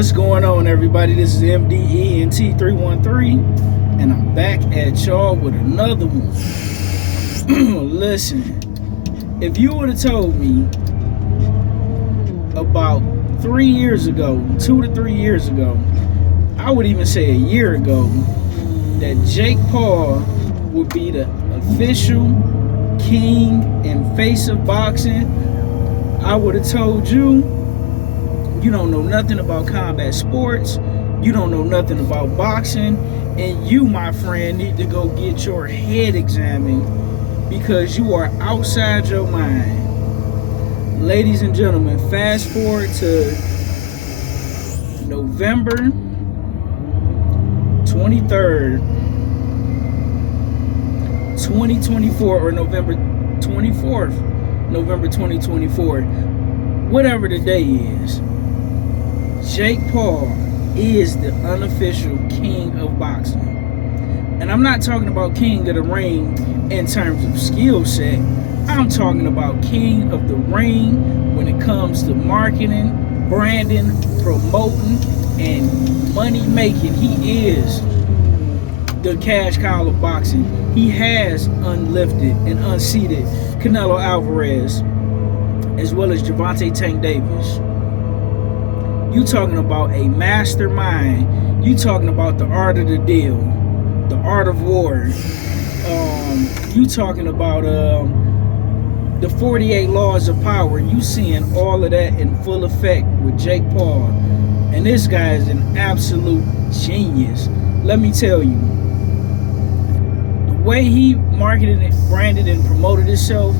What's going on, everybody? This is MDENT313, and I'm back at y'all with another one. Listen, if you would have told me about 3 years ago, 2 to 3 years ago, I would even say a year ago, that Jake Paul would be the official king and face of boxing, I would have told you, you don't know nothing about combat sports, you don't know nothing about boxing, and you, my friend, need to go get your head examined because you are outside your mind. Ladies and gentlemen, fast forward to November 23rd, 2024, or November 24th, November 2024, whatever the day is. Jake Paul is the unofficial king of boxing. And I'm not talking about king of the ring in terms of skill set. I'm talking about king of the ring when it comes to marketing, branding, promoting, and money making. He is the cash cow of boxing. He has unlifted and unseated Canelo Alvarez as well as Gervonta Tank Davis. You talking about a mastermind. You talking about the art of the deal, the art of war. You talking about the 48 laws of power. You seeing all of that in full effect with Jake Paul. And this guy is an absolute genius. Let me tell you, the way he marketed it, branded and promoted himself,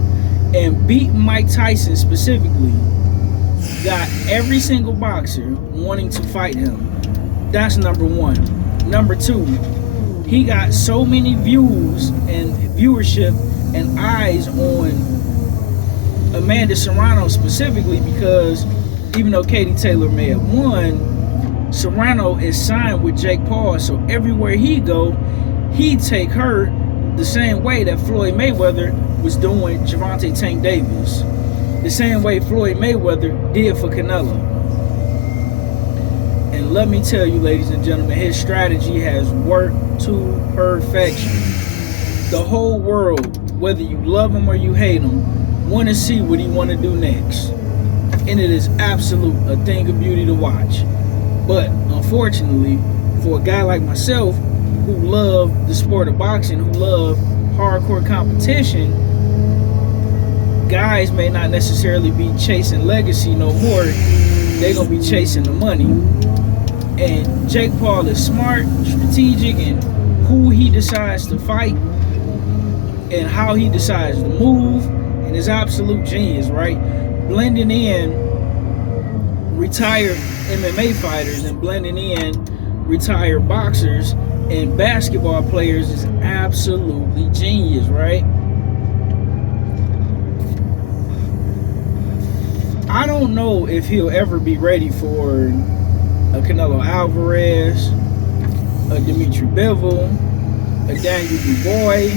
and beat Mike Tyson specifically, got every single boxer wanting to fight him. That's number one. Number two, he got so many views and viewership and eyes on Amanda Serrano specifically because even though Katie Taylor may have won, Serrano is signed with Jake Paul, so everywhere he go, he take her the same way that Floyd Mayweather was doing Gervonta Tank Davis. The same way Floyd Mayweather did for Canelo. And let me tell you, ladies and gentlemen, his strategy has worked to perfection. The whole world, whether you love him or you hate him, want to see what he want to do next. And it is absolute a thing of beauty to watch. But unfortunately, for a guy like myself, who love the sport of boxing, who love hardcore competition, guys may not necessarily be chasing legacy no more. They're going to be chasing the money. And Jake Paul is smart, strategic in who he decides to fight and how he decides to move, and is absolute genius, right? Blending in retired MMA fighters and blending in retired boxers and basketball players is absolutely genius, right? I don't know if he'll ever be ready for a Canelo Alvarez, a Dimitri Bivol, a Daniel Dubois,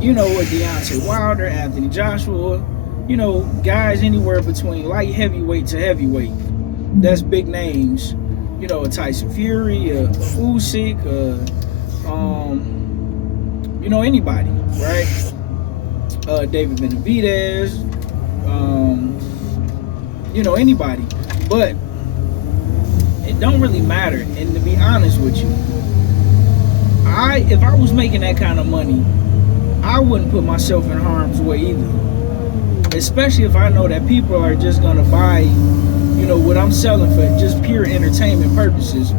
a Deontay Wilder, Anthony Joshua, guys anywhere between light heavyweight to heavyweight. That's big names. A Tyson Fury, a Usyk, anybody, right? David Benavidez, anybody. But it don't really matter. And to be honest with you, if I was making that kind of money, I wouldn't put myself in harm's way either. Especially if I know that people are just gonna buy, what I'm selling for just pure entertainment purposes.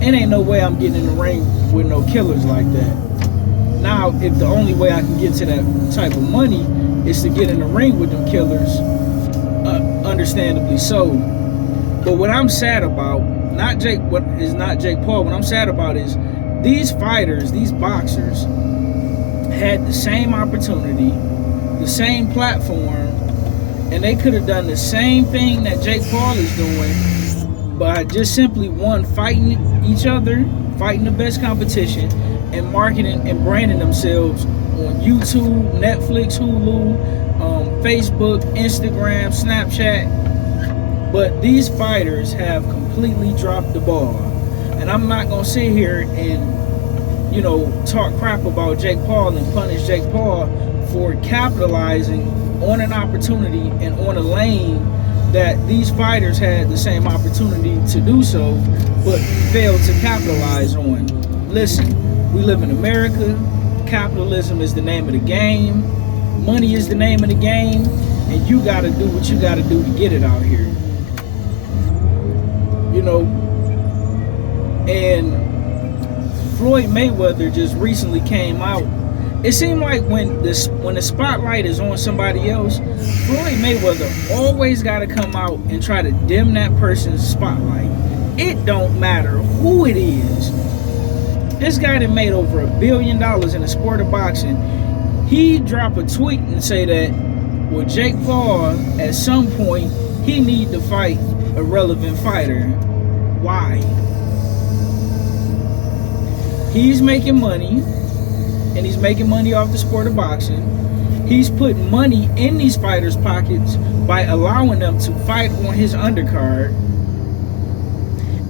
It ain't no way I'm getting in the ring with no killers like that. Now, if the only way I can get to that type of money is to get in the ring with them killers, understandably so. But what I'm sad about, not Jake Paul, what I'm sad about is these fighters, these boxers, had the same opportunity, the same platform, and they could have done the same thing that Jake Paul is doing by just simply, one, fighting each other, fighting the best competition, and marketing and branding themselves on YouTube, Netflix, Hulu, Facebook, Instagram, Snapchat. But these fighters have completely dropped the ball. And I'm not going to sit here and, talk crap about Jake Paul and punish Jake Paul for capitalizing on an opportunity and on a lane that these fighters had the same opportunity to do so, but failed to capitalize on. Listen, we live in America. Capitalism is the name of the game. Money is the name of the game. And you got to do what you got to do to get it out here. And Floyd Mayweather just recently came out. It seemed like when the spotlight is on somebody else, Floyd Mayweather always got to come out and try to dim that person's spotlight. It don't matter who it is. This guy that made over $1 billion in the sport of boxing, he dropped a tweet and say that, well, Jake Paul, at some point, he need to fight a relevant fighter. Why? He's making money, and he's making money off the sport of boxing. He's putting money in these fighters' pockets by allowing them to fight on his undercard.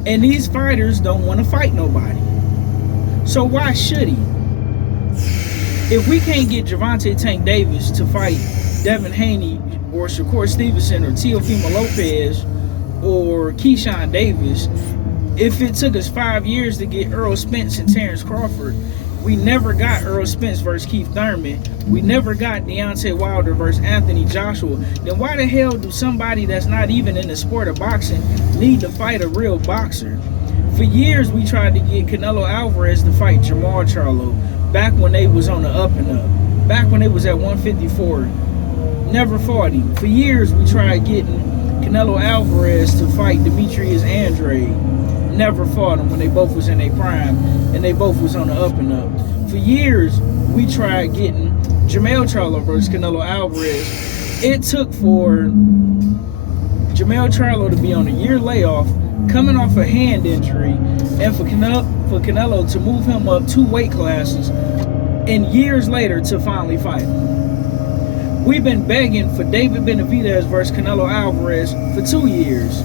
And these fighters don't want to fight nobody. So why should he? If we can't get Gervonta Tank Davis to fight Devin Haney or Shakur Stevenson or Teofimo Lopez or Keyshawn Davis, if it took us 5 years to get Errol Spence and Terrence Crawford, we never got Errol Spence versus Keith Thurman. We never got Deontay Wilder versus Anthony Joshua. Then why the hell do somebody that's not even in the sport of boxing need to fight a real boxer? For years, we tried to get Canelo Alvarez to fight Jermall Charlo back when they was on the up and up. Back when it was at 154. Never fought him. For years, we tried getting Canelo Alvarez to fight Demetrius Andrade. Never fought him when they both was in their prime and they both was on the up and up. For years, we tried getting Jermall Charlo versus Canelo Alvarez. It took for Jermall Charlo to be on a year layoff, coming off a hand injury, and for Canelo to move him up 2 weight classes, and years later to finally fight him. We've been begging for David Benavidez versus Canelo Alvarez for 2 years.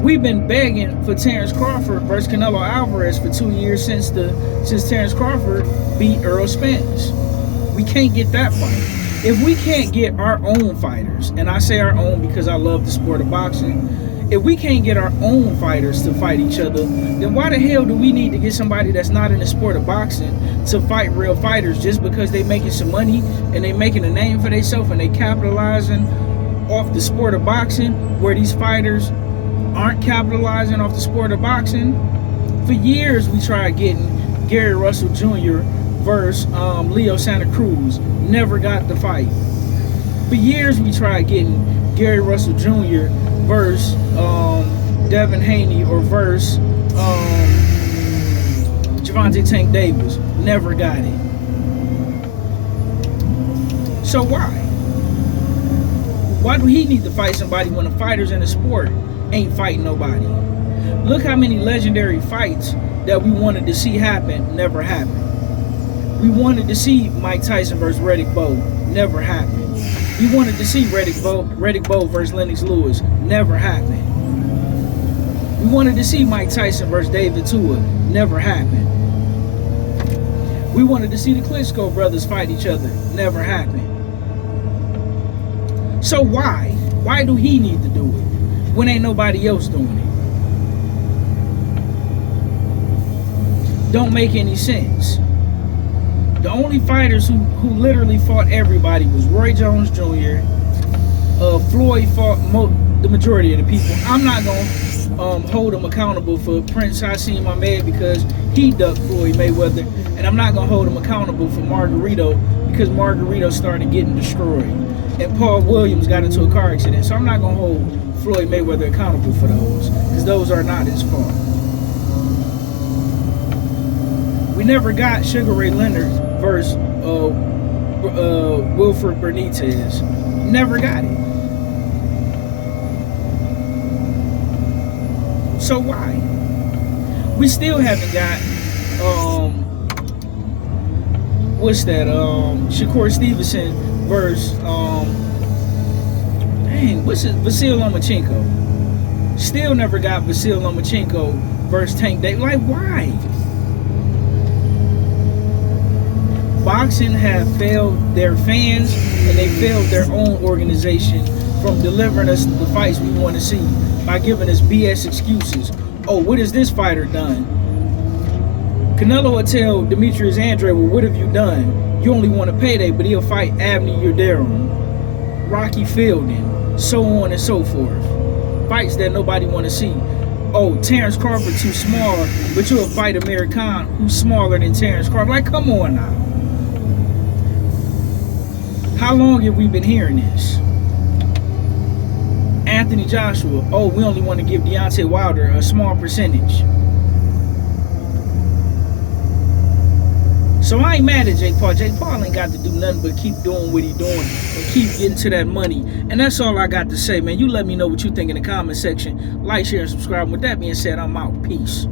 We've been begging for Terrence Crawford versus Canelo Alvarez for 2 years since Terrence Crawford beat Errol Spence. We can't get that fight. If we can't get our own fighters, and I say our own because I love the sport of boxing, if we can't get our own fighters to fight each other, then why the hell do we need to get somebody that's not in the sport of boxing to fight real fighters just because they making some money and they making a name for themselves and they capitalizing off the sport of boxing where these fighters aren't capitalizing off the sport of boxing? For years, we tried getting Gary Russell Jr. versus Leo Santa Cruz. Never got the fight. For years, we tried getting Gary Russell Jr. versus Devin Haney or versus Gervonta Tank Davis. Never got it. So why? Why do he need to fight somebody when the fighters in the sport ain't fighting nobody? Look how many legendary fights that we wanted to see happen never happened. We wanted to see Mike Tyson versus Riddick Bowe. Never happened. We wanted to see Riddick Bowe versus Lennox Lewis. Never happened. We wanted to see Mike Tyson versus David Tua. Never happened. We wanted to see the Klitschko brothers fight each other. Never happened. So why? Why do he need to do it when ain't nobody else doing it? Don't make any sense. The only fighters who literally fought everybody was Roy Jones Jr. Floyd fought the majority of the people. I'm not going to hold him accountable for Prince Hassim Ahmed because he ducked Floyd Mayweather. And I'm not going to hold him accountable for Margarito because Margarito started getting destroyed. And Paul Williams got into a car accident. So I'm not going to hold Floyd Mayweather accountable for those because those are not his fault. We never got Sugar Ray Leonard versus Wilfred Benitez. Never got it. So why? We still haven't got Shakur Stevenson versus Vasyl Lomachenko. Still never got Vasyl Lomachenko versus Tank Davis. Like, why? Boxing have failed their fans, and they failed their own organization from delivering us the fights we want to see by giving us BS excuses. Oh, what has this fighter done? Canelo will tell Demetrius Andrade, well, what have you done? You only want a payday, but he'll fight Abney Yildirim, Rocky Fielding, so on and so forth. Fights that nobody want to see. Oh, Terrence Crawford too small, but you'll fight Amir Khan, who's smaller than Terrence Crawford. Like, come on now. How long have we been hearing this? Anthony Joshua, oh, we only want to give Deontay Wilder a small percentage. So I ain't mad at Jake Paul. Jake Paul ain't got to do nothing but keep doing what he doing and keep getting to that money. And that's all I got to say, man. You let me know what you think in the comment section. Like, share, and subscribe. With that being said, I'm out. Peace.